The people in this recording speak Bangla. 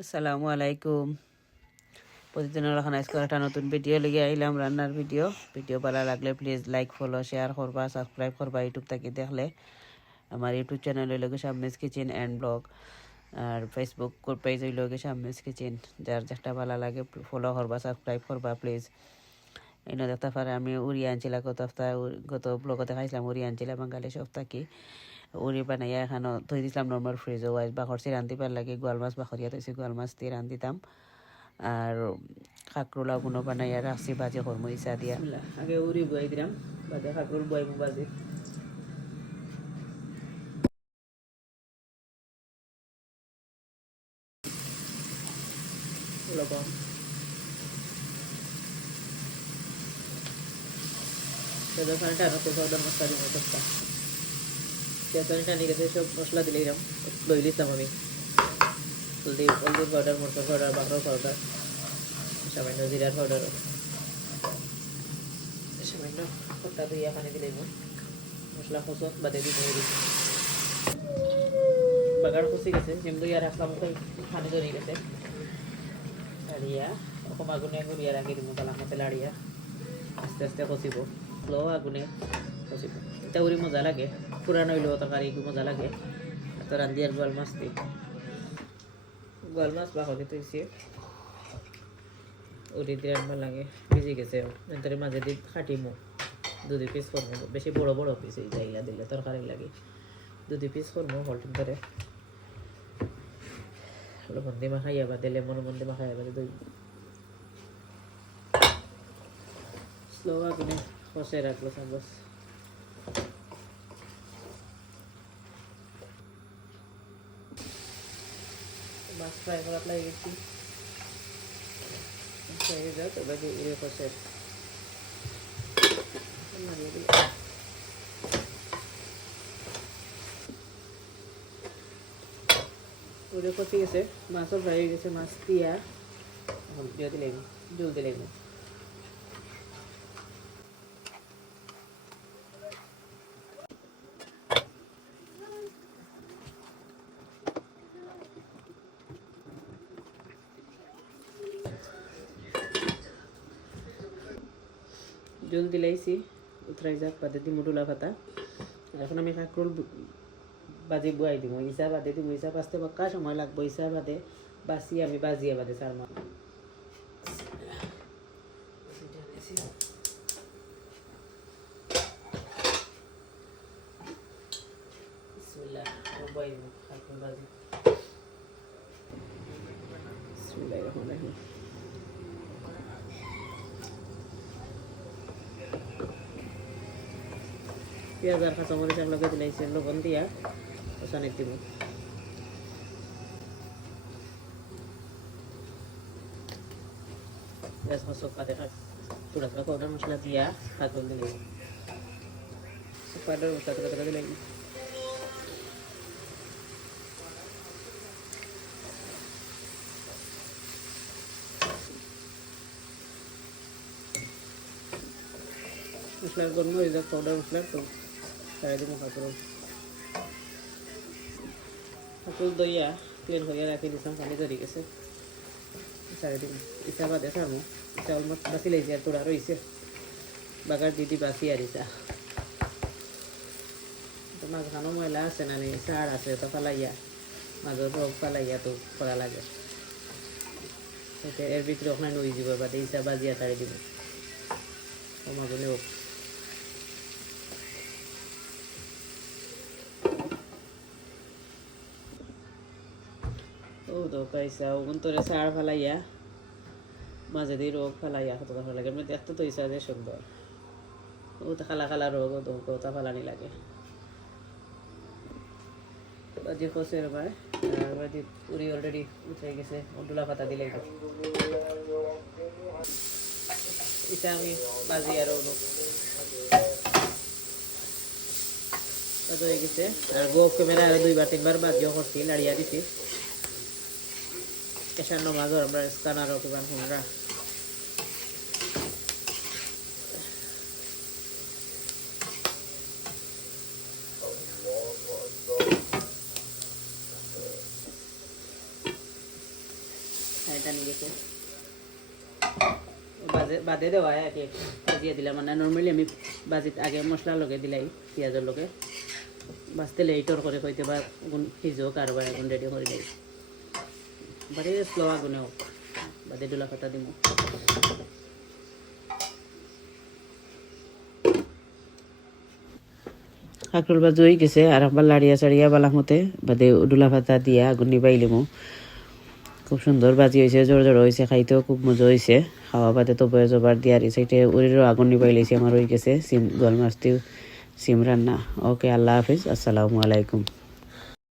আসসালামু আলাইকুম। প্রতিদিনের এখন আজকে একটা নতুন ভিডিও লেগে আইলাম, রান্নার ভিডিও ভালো লাগলে প্লিজ লাইক ফলো শেয়ার করবা, সাবস্ক্রাইব করবা। ইউটিউব থেকে দেখলে আমার ইউটিউব চ্যানেল হইল শাম্মিস কিচেন অ্যান্ড ব্লগ, আর ফেসবুক পেজ হইল শাম্মিস কিচেন। যার যেটা ভালো লাগে ফলো করবা, সাবস্ক্রাইব করবা প্লিজ। এনে দেখতে পারে আমি উড়ি আনছিলাম গত ব্লগে দেখাইছিলাম, উড়ি আনছিলাম বাঙালি সপ্তাহ কি উড়ি বানাইয়া এখানে থই দিছিলাম নর্মাল ফ্রিজে। ওয়াইজ বাখরছি রান্ধিবার লাগে গোয়াল মাছ বাখরিয়া থইছি, গোয়াল মাছ দিয়ে রান্ধিতাম। আর কাঁকরোলা বুনো বানাইয়া রাখছি, ভাজি করমু ইসা দিয়া। আগে উড়ি বয়াই দিলাম, বাদে কাঁকরোল বয়াইমু ভাজি। লবণ তেজপানি টানো পাউডার মশলা দিব সবটা। তেজপানি টানি গেছে, সব মশলা দিলে এরকম লই দিতাম আমি। হলদির পাউডার, মরচার পাউডার, বাকর পাউডার, সামান্য জিরার পাউডার, সামান্য খট্টা দইয়া পানি দিলে মশলা খসত বাদে দিব। বাগার খসি গেছে, যেমন ইয়া রাখলাম পানি ধরে গেছে। লাড়িয়া কম আগুনে ঘুরিয়া রাখি দিব, কালাম মতো লাড়িয়া আস্তে আস্তে খসিব, স্লো আগুনে খসিব। এটা উড়ি মজা লাগে, পুরানো হইলেও তরকারি মজা লাগে। তো রান্ধি আর গোয়াল মাছ দিই, গোয়াল মাছ বাকলি তৈছি উড়ি দিয়ে রান্না লাগে। ভিজে গেছে এর মাঝে দিয়ে খাটিমু, দুই পিস করবো, বেশি বড় বড় পিস এই জায়গা দিলে তরকারি লাগে। দুই পিস করবো হলটিন করে লবণ দিয়ে মাখাইয়া বাদে, লেমন দিয়ে মাখাইয়া বাদে দই স্লো আগুনে কষে রাখলো সাবস। মাছ ফ্রাই করার লাগে গেছি, হয়ে যাও তো বাকি উড়ে কষে উড়ে কষে গেছে, মাছও ফ্রাই হয়ে গেছে। মাছ দিয়া এখন দিয়ে দিলাম, জল দিলাম। জল দিলাইছি, উতরাই যাক বাদে দিমু ডুলা পাতা। এখন আমি কাঁকরোল বাজি বুয়াই দিব, ইসা বাদে দিব। ইসা বাঁচতে পাক্কা সময় লাগবো, ইসা বাদে বাঁচি আমি বাজিয়ে বাদে চার মাস। বিসমিল্লাহ বুয়াই দিব কাঁকরোল বাজি। বিসমিল্লাহ রহমান রহিম। পেঁয়াজ আর কাঁচামরিচ লগে দিলাইছে, লবণ দিয়া কষানি দিব। পেঁয়াজ কষক কাটে পুরা পাউডার মশলা দিয়া কাঁকরোল দিলাম, পাউডার মশলা তোরা দিলাম। মশলার গরম হয়ে যাক, পাউডার মশলার তো সারা দিব কাঁকরোল। কাঁকরোল দইয়া ক্লিন হইয়া রাখি দিতাম, পানি ধরে গেছে সারা দিন। ইচ্ছা বাদে সারমু, ইচ্ছা অলমোস্ট বাঁচি লাইছে আর তোরা রয়েছে বাগার দিদি বাঁচি আর ইচ্ছা তো মাঝখানো ময়লা আছে না, সার আছে তো ফালাইয়া মাঝের রোগ ফালাইয়া তো করা লাগে। এর ভিতরে ওখানে নই যাব বাদে ইচ্ছা বাজিয়া তাড়ি দিব মাগুনে হোক। ও তো পাইসা ওগুন তোরে সার ফালাইয়া মাঝে দিয়ে রোগ ফালাইয়া কত ভালো লাগে। আমি দেখতে তো ইচ্ছা যে সুন্দর, ও তো খালা খালা রোগ ও তো ওটা ফালানি লাগে। বাজির কষের ভাই আর বাজি পুরি অলরেডি উঠে গেছে, ডুলা পাতা দিলে এটা আমি বাজি আর হয়ে গেছে। আর গো ক্যামেরা আরো 2-3 বার বাজিও করছি, লাড়িয়া দিছি। কেশার নমাজও আমরা স্থানারও কিমান শুনরা এটা নিয়ে গেছে বাদে দেওয়া আগে ভাজিয়ে দিলাম মানে নর্মালি আমি বাজিত আগে মশলা লগে দিলাই পেঁয়াজের লগে বাঁচতে লেটর করে হইতে বা আগুন সিজোক আর বা আগুন রেডি করে দিই বাড়ি স্লো আগুনে হোক বাদে ডুলা পাতা দিব কাঁকরোল ভাজি হয়ে গেছে আর একবার লাড়িয়া চাড়িয়া বালা মতে বাদে ডুলা পাতা দিয়া আগুন নিবাই লিমু খুব সুন্দর বাজি হয়েছে জোর জোর হয়েছে খাইতেও খুব মজা হয়েছে খাওয়া বাদে তো বয়ে জবার দিয়ার সাইডে উড়িরও আগুন নিবাই লাইছে আমার হয়ে গেছে সিম গোয়াল মাছটিও সিম রান্না ওকে আল্লাহ হাফিজ আসসালামু আলাইকুম